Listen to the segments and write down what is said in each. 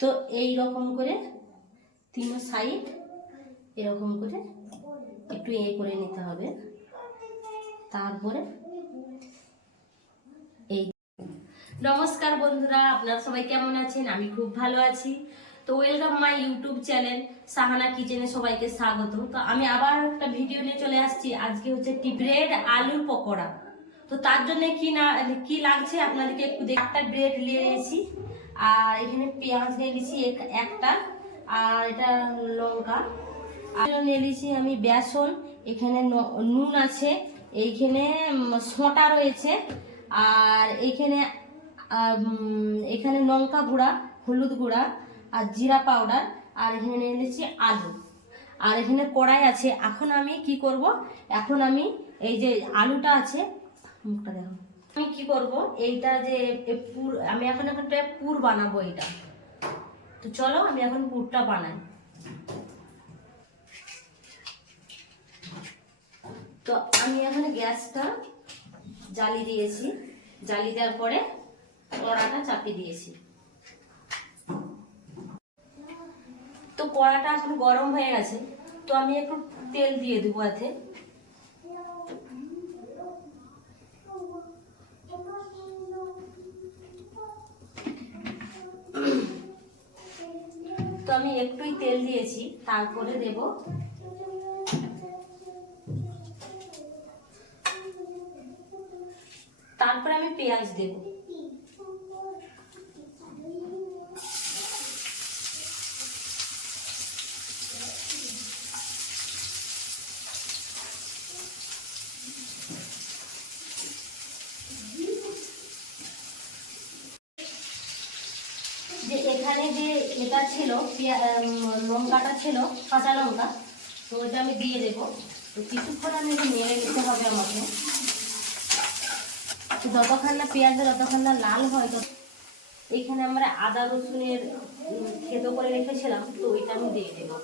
তো এই রকম করে তিন সাইড এরকম করে একটু করে নিতে হবে। তারপরে এই নমস্কার বন্ধুরা, আপনারা সবাই কেমন আছেন? আমি খুব ভালো আছি। তো welcome my YouTube channel Sahana কিচেনে সবাইকে স্বাগত। তো আমি আবার একটা ভিডিও নিয়ে চলে আসছি। আজকে হচ্ছে ব্রেড আলুর পকোড়া। তো তার জন্য কি লাগছে আপনাদেরকে একটু একটা ব্রেড নিয়ে নিয়েছি, আর এখানে পেঁয়াজ নিয়ে নিয়েছি একটা, আর এটা লঙ্কা, আর নিয়ে নিয়েছি আমি বেসন, এখানে নুন আছে, এইখানে সোঁটা রয়েছে, আর এখানে লঙ্কা গুঁড়া, হলুদ গুঁড়া, আর জিরা পাউডার, আর এখানে নিয়ে নিয়েছি আলু, আর এখানে কড়াই আছে। এখন আমি কি করব, এখন আমি এই যে আলুটা আছে, মুখটা দেখো, আমি কি করব, এইটা যে পুর, আমি এখন একটা পুর বানাবো এটা। তো চলো আমি এখন পুরটা বানাই। তো আমি এখন গ্যাসটা জ্বালিয়ে দিয়েছি, জ্বালিয়ে দেওয়ার পরে কড়াটা চাপিয়ে দিয়েছি। তো কড়াটা এখন গরম হয়ে গেছে, তো আমি একটু তেল দিয়ে দেবো এতে। তো আমি একটুই তেল দিয়েছি, তারপরে দেব তারপরে আমি পেঁয়াজ দেব। যে এখানে যে এটা ছিল লঙ্কাটা ছিল, কাঁচা লঙ্কা, তো ওটা আমি দিয়ে দেবো। তো কিছুক্ষণ আমি নেড়ে নিতে হবে আমাকে। যতক্ষণ না পেঁয়াজটা যতক্ষণ না লাল হয়, তো এখানে আমরা আদা রসুনের থেতো করে রেখেছিলাম, তো ওইটা আমি দিয়ে দেবো।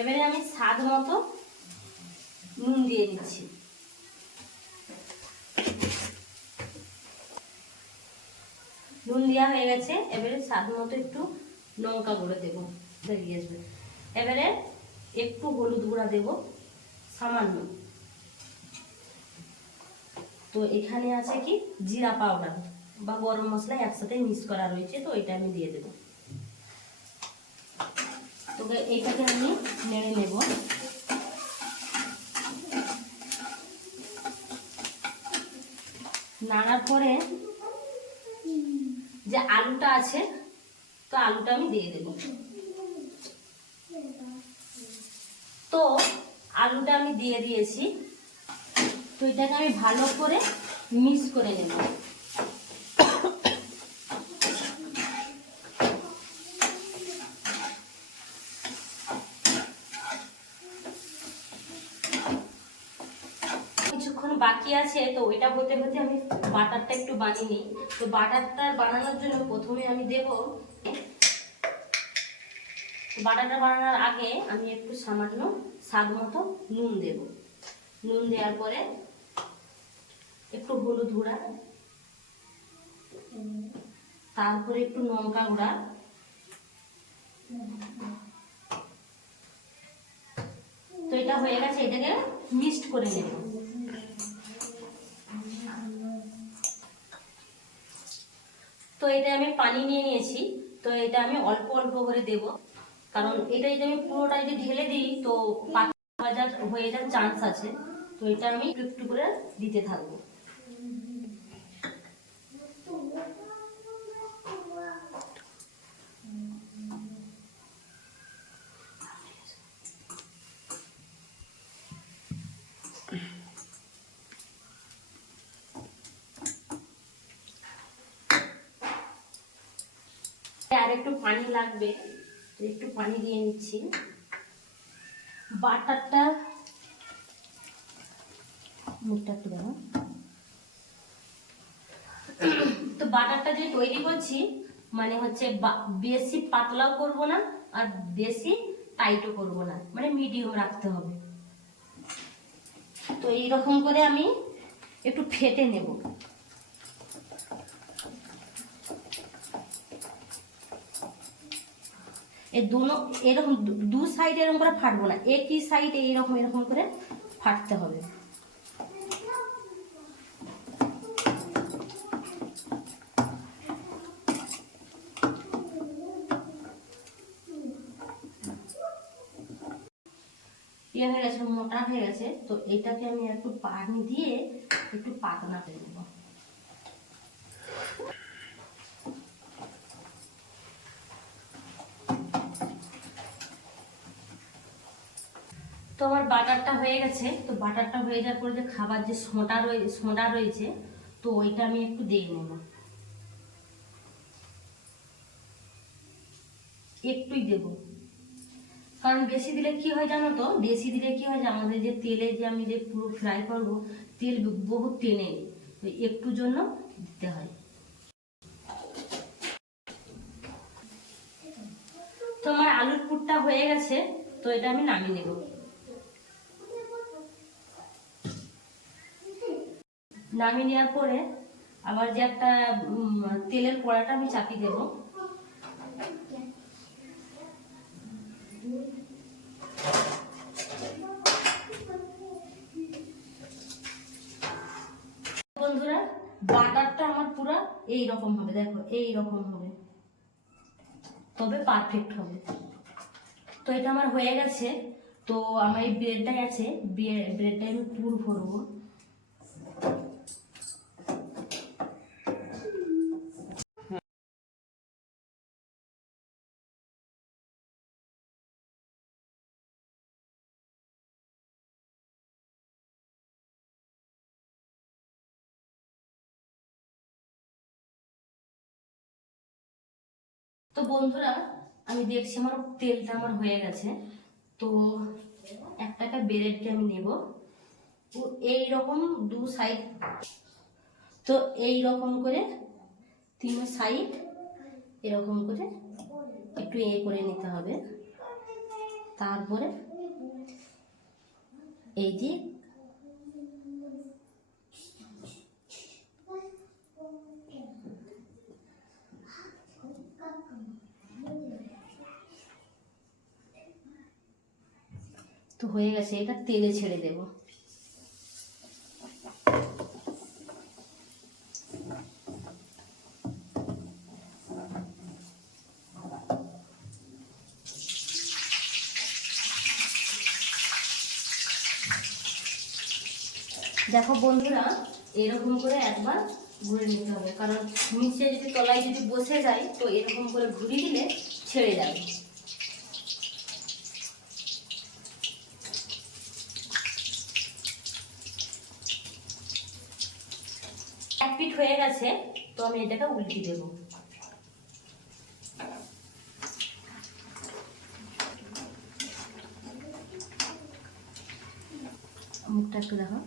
এবারে আমি স্বাদ মতো নুন দিয়ে দিচ্ছি। নুন দেওয়া হয়ে গেছে, এবারে স্বাদ মতো একটু লঙ্কা গুঁড়ো দেবো, বেরিয়ে আসবে। এবারে একটু হলুদ গুঁড়া দেব সামান্য। তো এখানে আছে কি জিরা পাউডার বা গরম মশলা একসাথে মিক্স করা রয়েছে, তো এটা আমি দিয়ে দেবো। তো এইটাকে আমি নেড়ে নেব। নাড়ার পরে যে আলুটা আছে, তো আলুটা আমি দিয়ে দেব। তো আলুটা আমি দিয়ে দিয়েছি। তো এটাকে আমি ভালো করে মিক্স করে নেব। কিছুক্ষণ বাকি আছে, তো ওইটা হতে হতে আমি বাটারটা একটু বানিয়ে নিই। তো বাটারটা বানানোর জন্য প্রথমে আমি দেব, বাটারটা বানানোর আগে আমি একটু সামান্য স্বাদ মতো নুন দেব। নুন দেওয়ার পরে একটু হলুদ গুঁড়া, তারপরে একটু লঙ্কা গুঁড়া, তো এটা হয়ে গেছে, এটাকে মিক্সড করে নেব। তো এটা আমি পানি নিয়ে নিয়েছি, তো এটা আমি অল্প অল্প করে দেব, কারণ এটা যদি আমি পুরোটা যদি ঢেলে দিই তো পাতলা হয়ে যাওয়ার চান্স আছে। তো এটা আমি একটু একটু করে দিতে থাকবো। আর একটু পানি লাগবে, একটু পানি দিয়ে নিচ্ছি। বাটারটা মুখটা একটু দেবো। তো বাটারটা যে তৈরি করছি, মানে হচ্ছে বেশি পাতলাও করব না আর বেশি টাইটও করব না, মানে মিডিয়াম রাখতে হবে। তো এইরকম করে আমি একটু ফেটে নেব। এরকম দু সাইড এরকম করে ফাটবো না, একই সাইডে এরকম এরকম করে ফাটতে হবে। ইয়ে হয়ে গেছে, মোটা হয়ে গেছে। তো এটাকে আমি একটু পানি দিয়ে একটু পাতলা করে নেব। তো আমার বাটারটা হয়ে গেছে। তো বাটারটা হয়ে যাওয়ার পরে যে খাবার যে সোঁডা রয়েছে, তো ওইটা আমি একটু দিয়ে নেব, একটুই দেব। কারণ বেশি দিলে কি হয় জানো তো, বেশি দিলে কি হয় যে আমাদের যে তেলে যে আমি যে পুরো ফ্রাই করবো, তেল বহুত টেনে, তো একটু জন্য দিতে হয়। তো আমার আলুর পুরটা হয়ে গেছে। তো এটা আমি নামিয়ে নেব। নামিয়ে নেওয়ার পরে আবার যে একটা তেলের কড়াটা আমি চাপিয়ে দেব। বন্ধুরা, বাটারটা আমার পুরো এইরকম হবে, দেখো এইরকম হবে, তবে পারফেক্ট হবে। তো এটা আমার হয়ে গেছে। তো আমার এই ব্রেডটাই আছে, ব্রেডটা আমি পুর ভরবো। তো বন্ধুরা, আমি দেখছি আমার তেলটা আমার হয়ে গেছে। তো একটা ব্রেডকে আমি নেব, তো এইরকম দু সাইড, তো এইরকম করে তিন সাইড এরকম করে একটু করে নিতে হবে। তারপরে এই যে তো হয়ে গেছে, এটা তেলে ছেড়ে দেব। দেখো বন্ধুরা, এরকম করে একবার ঘুরে নিতে হবে, কারণ নিচে যদি তলায় যদি বসে যায় তো এরকম করে ঘুরিয়ে দিলে ছেড়ে যাবে। এক পিঠ হয়ে গেছে। তো আমি এটাকে উল্টে দেব। মুখটা একটু দেখো।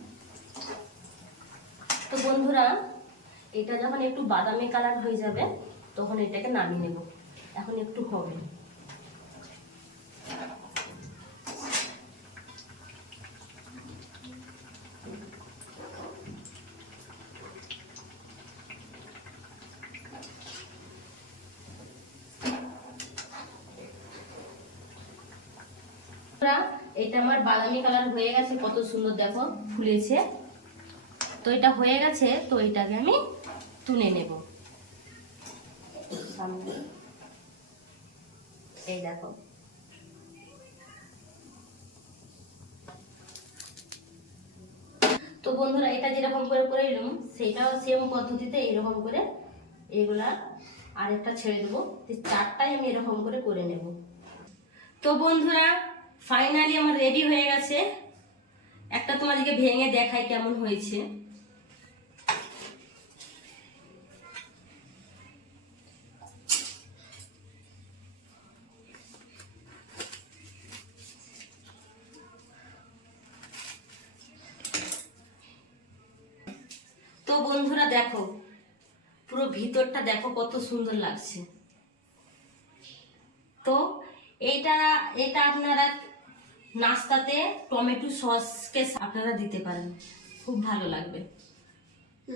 তো বন্ধুরা, এটা যখন একটু বাদামি কালার হয়ে যাবে তখন এটাকে নামিয়ে নেব। এখন একটু হবে। এটা আমার বাদামি কালার হয়ে গেছে, কত সুন্দর দেখো ফুলেছে। তো এটা হয়ে গেছে। তো এটাকে আমি তুলে নেব সামনে। এই দেখো, তো বন্ধুরা, এটা যেরকম করে করে নিলাম সেটাও সেম পদ্ধতিতে এইরকম করে এগুলা আরেকটা ছেড়ে দেবো। চারটাই আমি এরকম করে করে নেব। তো বন্ধুরা, ফাইনালি আমার রেডি হয়ে গেছে। একটা তোমাদেরকে ভেঙে দেখাই কেমন হয়েছে। তো বন্ধুরা দেখো, পুরো ভিতরটা দেখো কত সুন্দর লাগছে। তো এটা এটা আপনারা নাস্তাতে টমেটো সসকে আপনারা দিতে পারেন, খুব ভালো লাগবে।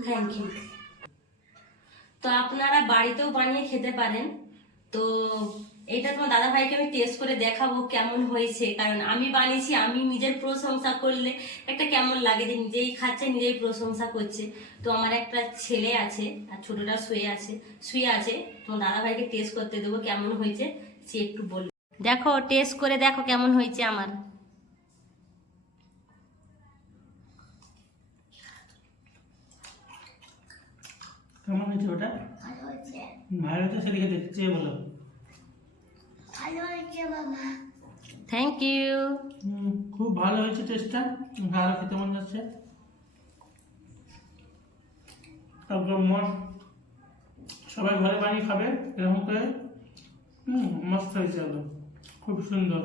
Thank you. তো আপনারা বাড়িতেও বানিয়ে খেতে পারেন। তো এটা তোমার দাদা ভাইকে আমি টেস্ট করে দেখাবো কেমন হয়েছে, কারণ আমি বানিয়েছি, আমি নিজের প্রশংসা করলে একটা কেমন লাগে যে নিজেই খাচ্ছে নিজেই প্রশংসা করছে। তো আমার একটা ছেলে আছে আর ছোটটা শুয়ে আছে তোমার দাদা ভাইকে টেস্ট করতে দেবো কেমন হয়েছে সে একটু বলবে। দেখো টেস্ট করে দেখো কেমন হয়েছে আমার। কেমন হয়েছে ওটা? ভালো হয়েছে। ভালো হয়েছে, সেদিকে দেখছে বলো। ভালো হয়েছে বাবা। Thank you. খুব ভালো হয়েছে টেস্টটা, আরো খেতে মন যাচ্ছে একদম মস্ত। সবাই ঘরে বানিয়ে খাবে এরকম করে। মস্ত হয়েছে একদম, খুব সুন্দর।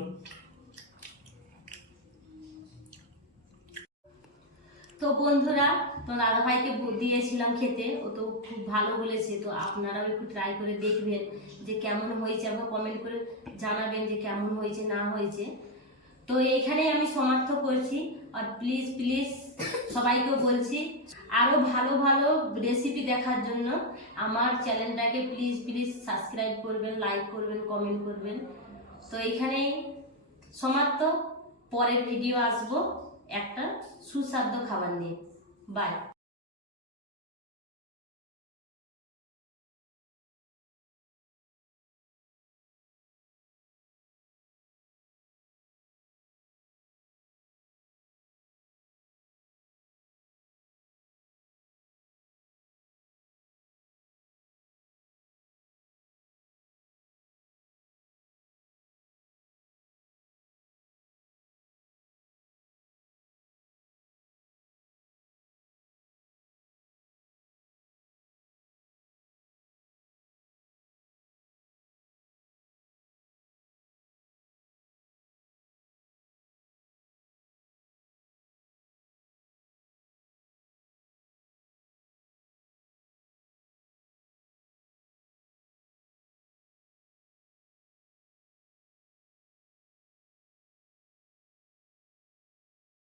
তো বন্ধুরা, তো দাদা ভাইকে দিয়েছিলাম খেতে, ও তো খুব ভালো বলেছে। তো আপনারাও একটু ট্রাই করে দেখবেন যে কেমন হয়েছে, আবার কমেন্ট করে জানাবেন যে কেমন হয়েছে না হয়েছে। তো এইখানেই আমি সমাপ্ত করছি। আর প্লিজ প্লিজ সবাইকেও বলছি আরও ভালো ভালো রেসিপি দেখার জন্য আমার চ্যানেলটাকে প্লিজ প্লিজ সাবস্ক্রাইব করবেন, লাইক করবেন, কমেন্ট করবেন। তো এইখানেই সমাপ্ত। পরের ভিডিও আসবো একটা সুস্বাদু খাবার নিয়ে। বাই।